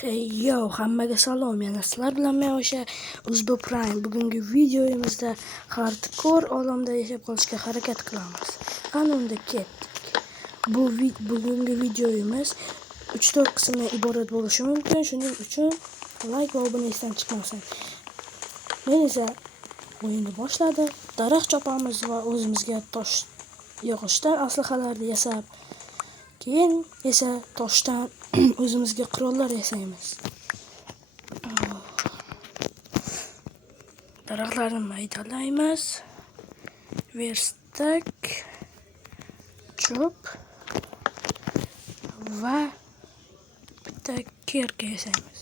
Hey yo, hammaga salom. Yana sizlar bilan men o'sha Uzbo Prime. Bugungi videomizda hardcore olamda yashab qolishga harakat qilamiz. Qani unda ketdik. Bugungi videomiz 3-4 qismdan iborat bo'lishi mumkin. Shuning uchun like va obuna esdan chiqmasin. Men esa o'yinni boshladim. Daraxt chopamiz va o'zimizga tosh yog'ochdan aslahalarni yasab, keyin esa toshdan o'zimizga qurollar yasaymiz. Daraxtlarni maydalaymiz. Verstak, cho'p va bitta kerka yasaymiz.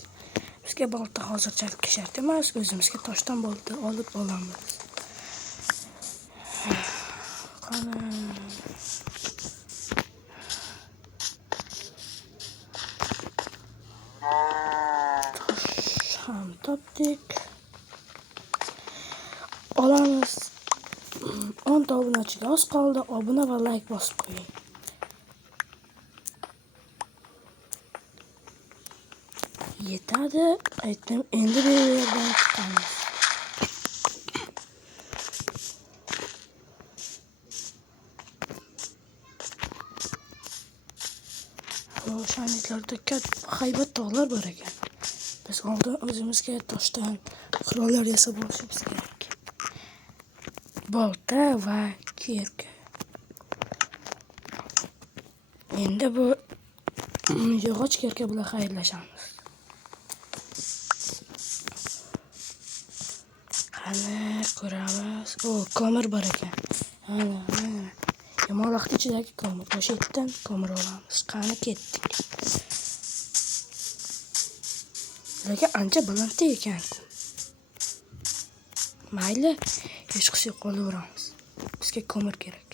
Bizga bolta hozirchalik shart emas, o'zimizga toshdan bolta olib olamiz. Tosh ham topdik. Olamiz. 10 ta obunachiga oz qoldi. Obuna va like bosib qo'ying. Yetadi. Aytdim, endi bu yerdan chiqamiz. O'shanliklarda katta haybat tog'lar bor ekan. Biz oldin o'zimizga toshdan qurollar yasab olishimiz kerak. Bolta va kerka. Endi bu yog'och kerka bilan xayrlashamiz. Qani ko'ramiz. Ko'mir bor ekan. Mana. Yomg'oqning ichidagi ko'mir. O'sha yerdan ko'mir olamiz. Qani ketdik. Lekin ancha baland ekan. Mayli, hech qisi qolaveramiz. Bizga ko'mir kerak.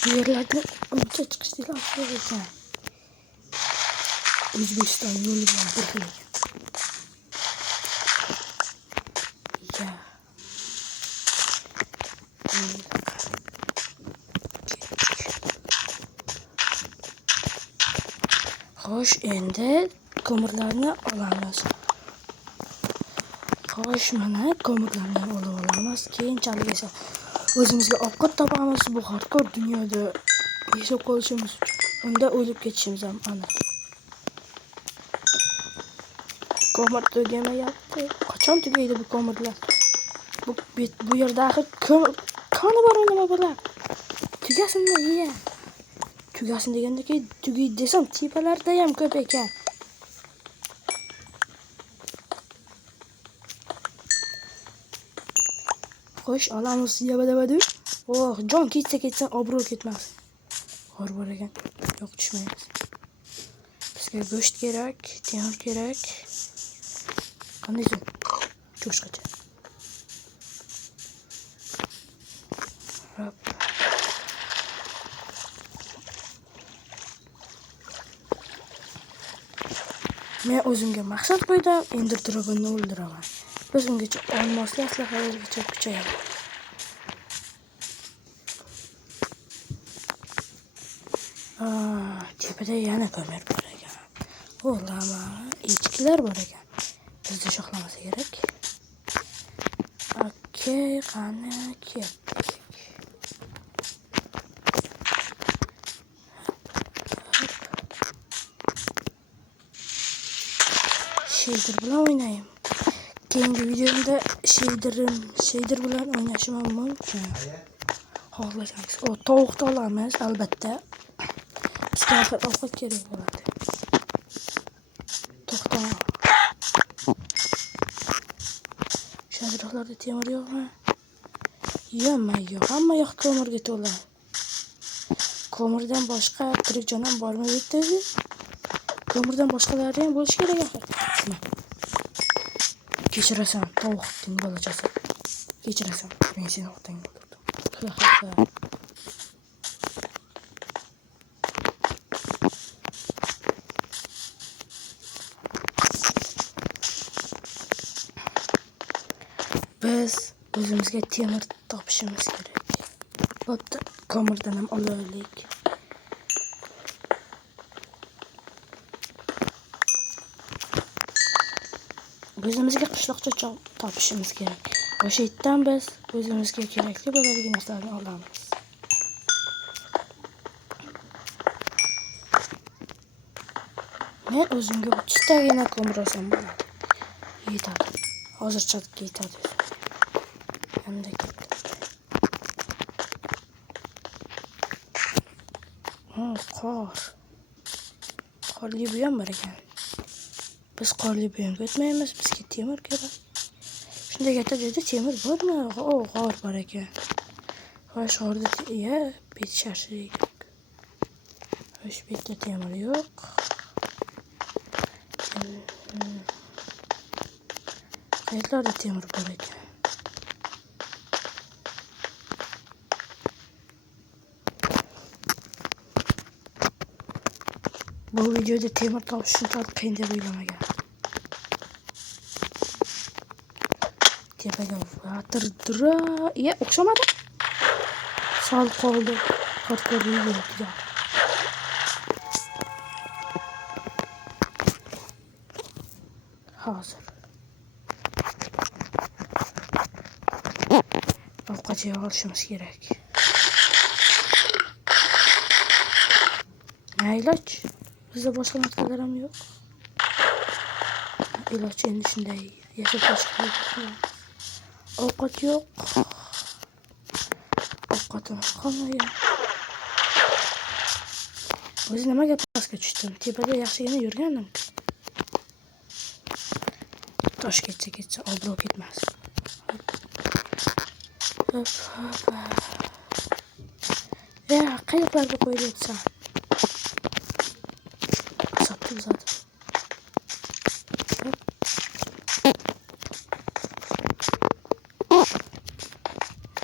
Bu yerlarda uncha chiqishlar yo'q ekan. O'zbekiston yo'li bilan bir xil ekan. Xo'sh, endi ko'mirlarni olamiz. Xo'sh, mana ko'mirlarni olib olamiz. Keyinchalik esa o'zimizga ovqat topamiz. Bu hardcore dunyoda yashab qolishimiz uchun. Unda o'lib ketishimiz ham aniq. Ko'mir tugamayapti. Qachon tugaydi bu ko'mirlar? Bu yerda axir qani bor nima bo'lar? Tugasinmi, iya. Tugasin deganda tugaydi desam, tepalarda ham ko'p ekan. Xo'sh, olamiz yabadabadu. Jon ketsa obro' ketmas. Xor bor ekan. Yo'q, tushmaymiz. Bizga go'sht kerak, temir kerak. Qanday so'm? Cho'shqacha. Hop. Men o'zimga maqsad qo'ydim, Ender Dragon'ni o'ldiraman. Biz ungacha olmosli aslahalargacha kuchayamiz. Tepada yana ko'mir bor ekan. Lama, echkilar bor ekan. Bizni shoxlamasa kerak. Okey, qani ketdik. Shader bilan o'ynayman. Keyingi videomda shader bilan o'ynashim mumkin. Xohlasangiz, tovuqni olamiz albatta. Bizga ovqat kerak bo'ladi. To'xta. Shaderlarda temir yo'qmi? Yo'q. Hamma yoq ko'mirga to'la. Ko'mirdan boshqa tirik jon ham bormi bitta? Ko'mirdan boshqalari ham bo'lish kerak axir. Kechirasan, tovuqning bolachasi. Kechirasan, men seni otang o'ldirdim. Biz o'zimizga temir topishimiz kerak. Bo'pti, ko'mirdan ham olaylik. o'zimizga qishloqcha topishimiz kerak. O'sha yerdan biz o'zimizga kerakli bo'ladigan narsalarni olamiz. Men o'zimga 30 tagina ko'mir olsam bo'ladi. Yetadi. Hozircha yetadi. Endi ketdi. Qorli bu ham bor ekan. Biz qorli bu ham o'tmaymiz. Bizga temir kerak. Shunday gata dedi, temir bormi? G'or bor ekan. Xo'sh, g'orda bet shashlik. Xo'sh, betda temir yo'q. Qayerlarda temir bor ekan? Bu videoda temir topish shunchalik qiyin deb o'ylamagan. Tepaga vatrdira. O'xshamadi. Sol qoldi. Hardcore video. Hozir. Ovqatga olishimiz kerak. Iloj. Bizda boshqa narsalar ham yo'q. Iloj endi shunday yashab boshqa. Ovqat yo'q. Ovqatimiz qolmagan. O'zi nimaga pastga tushdim? Tepada yaxshigina yurgandim. Tosh ketsa, obro' ketmas. Qayoqlarga qo'yilyapsan? Uzat.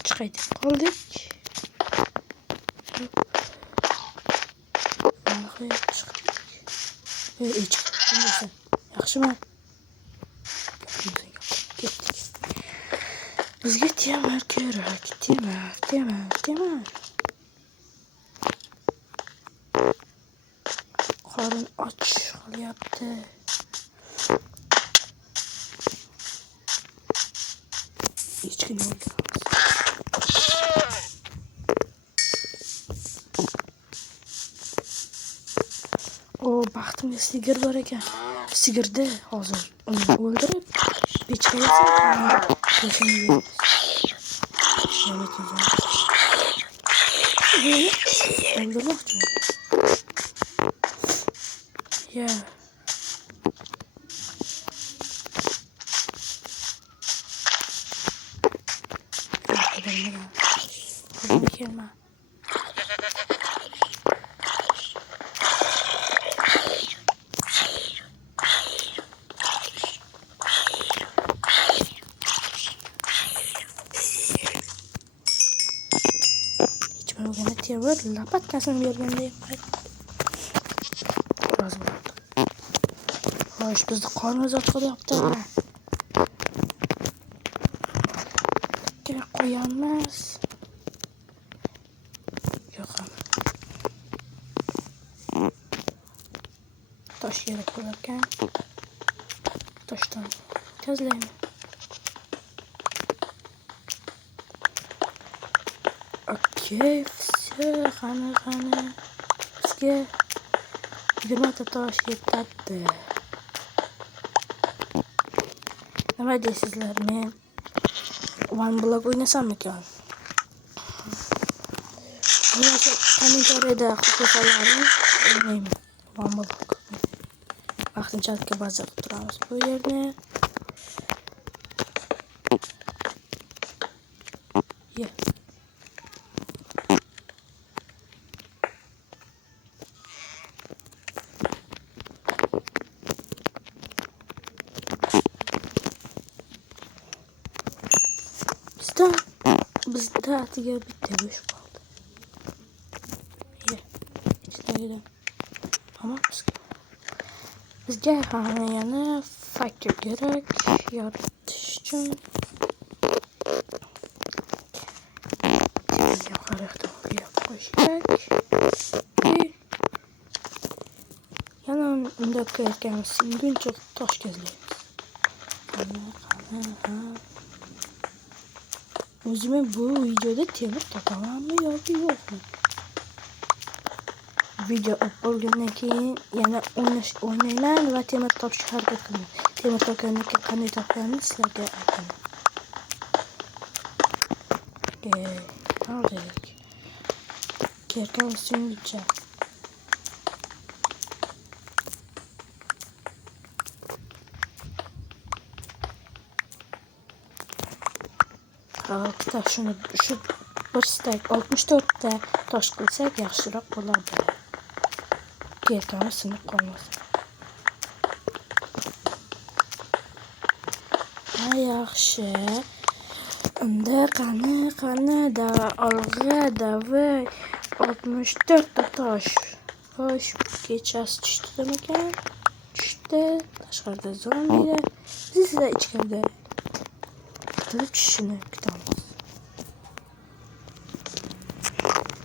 Chiqay deb qoldik. Chiqdik. Yaxshimi? Ketdik. Bizga temir kerak. Temir. Qorin och qilyapti. Echkini o'ldiramiz. Baxtimga sigir bor ekan. Sigirni hozir uni o'ldirib, pechga yasam. O'ldirmoqchi. Kelma. Hiç temir lapatkasini bergandek biroz bo'ldi. Xo'sh, bizni qornimiz och qilyapti. Kerak qo'yamiz. Yo'q. Tosh kerak bo'lar ekan. Toshdan tozlayman. Okey, все, qani. Bizga 20 ta tosh yetadi. Nima deysizlar, men One Block o'ynasammikan? Kommentariyada xohlasalaring o'ynayman. One Block. Vaqtinchalik baza qilib turamiz bu yerni. Bizda atiga bitta bo'sh qoldi. Ichidagi. Ammo bizga yana faktor kerak yoritish uchun. Yana unda ko'rganimiz singuncha tosh kezlaymiz. O'zim bu videoda temir topamanmi yoki yo'qmi? Video bo'lgandan keyin yana o'ynayman va temir topishga harakat qilaman. Temir topgandan keyin qanday topganimni sizlarga aytaman. Aldık. Kerkan üstünlükçe. Altta şunu şu bir stek 64 ta tosh qilsak yaxshiroq bo'lardi. Kerkamiz sinib qolmasin. Yaxshi. Unda qani da olg'a davay 64 ta tosh. Xo'sh, kechasi tushdimi ekan? Tushdi. Tashqarida zombilar. Biz esa ichkarida tushishini kutamiz.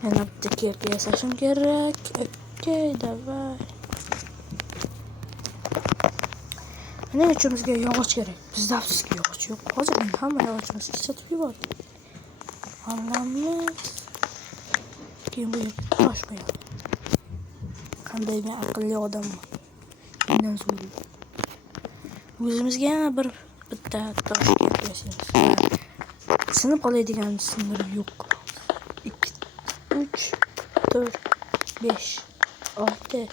Yana bitta kerka yasashim kerak. Okey, davay. Nima uchun bizga yog'och kerak? Bizda afsuski yog'och yo'q. Hozir hamma yog'ochimizni sotib yubordi. Alamiz. Keyin bu yerga tosh qo'yamiz. Qanday men aqlli odamman. Mendan zo'r. O'zimizga yana bitta tosh kerak. Sinib qoladigan sindirib yo'q. 2 3 4 5 6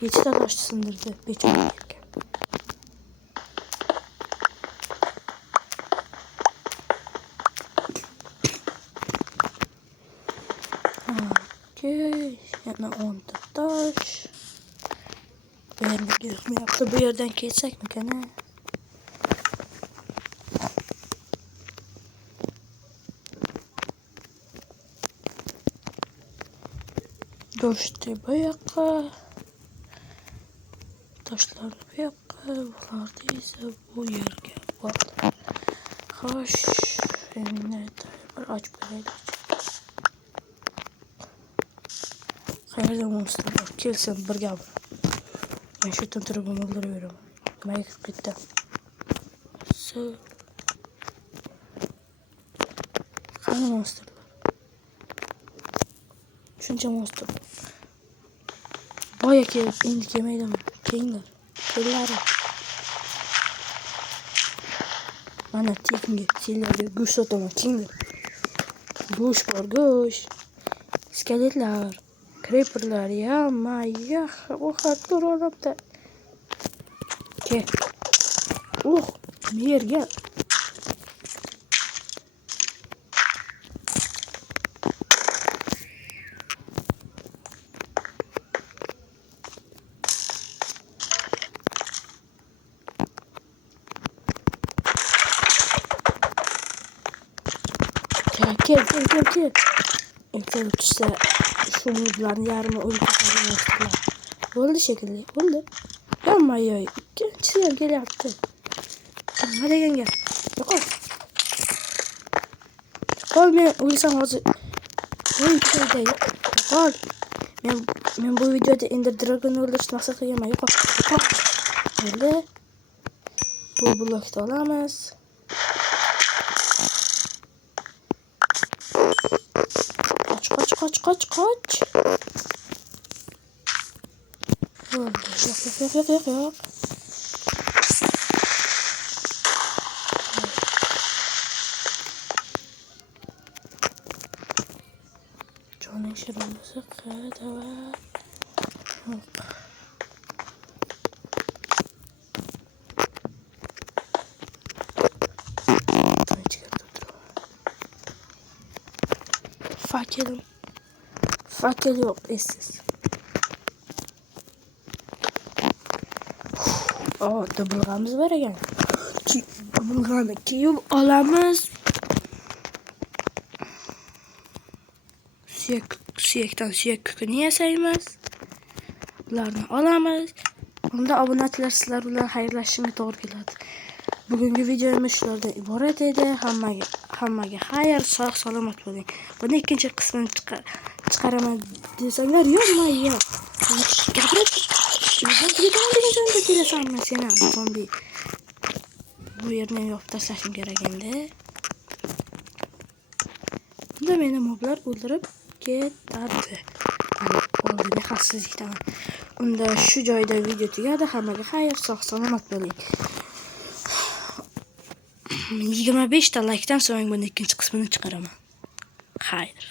7 ta tosh sindirdi. Bechora. Yana 10 ta tosh. Bu yerga yurmayapti. Bu yerdan ketsakmikan? Do'shti bu yoqqa. Toshlarni bu yoqqa, bularni esa bu yerga qo'ydi. Xo'sh, endi bir ochib ko'raylik. Qayerda monster bor? Kelsin bir gap. Men shu tuntirib o'ldiraverdim. Nimaga kirib ketdi? Qani monsterlar? Shuncha monster. Boya kelib, endi kelmaydimi? Kelinglar. Kelinglar. Mana tekinga sizlarga go'sht sotaman. Kelinglar. Go'sht bor, go'sht. Skeletlar. Creeperlar ya mayah o hattor olapta. Ke. Merga. Kel. Ekran tutsa şu muzlarını yarımı uygulayabilirler. Oldu şekilde. Oldu. Yanmayıyor. Çizer gel yaptı. Hadi gel. Yok ol. Ol ben uyusam hazır. Oyun güzel yok. Ol. Ben bu videoda Ender Dragon'u öldürüştüm. Nasıl kıyama. Yok ol. Böyle. Bu blokta olamaz. Kaç. Yok. Canın şırılması kadar. Yok. Fakir yok eşsiz. Double'gamız var ya. Double'gamı kiyip alamız. Suyaktan suyak kökünü yasaymiz. Bularni alamız. Unda obunachilar sizlar bilan xayrlashishimga to'g'ri keladi. Bugungi videomiz shulardan iborat edi. Hammaga xayr, sog' salomat bo'ling. Buni ikkinchi qismini chiqaraman desanglar yo'q. Gapirib, bizdan telefonga kelasanmi sen ham zombi? Bu yerni yopib tashlashim kerak endi. Bunda meni moblar o'ldirib ketadi. Oldin xavfsizlikdan. Unda shu joyda video tugadi. Hammaga xayr, sog' salomat bo'ling. 25 ta laykdan so'ng buni ikkinchi qismini chiqaraman. Xayr.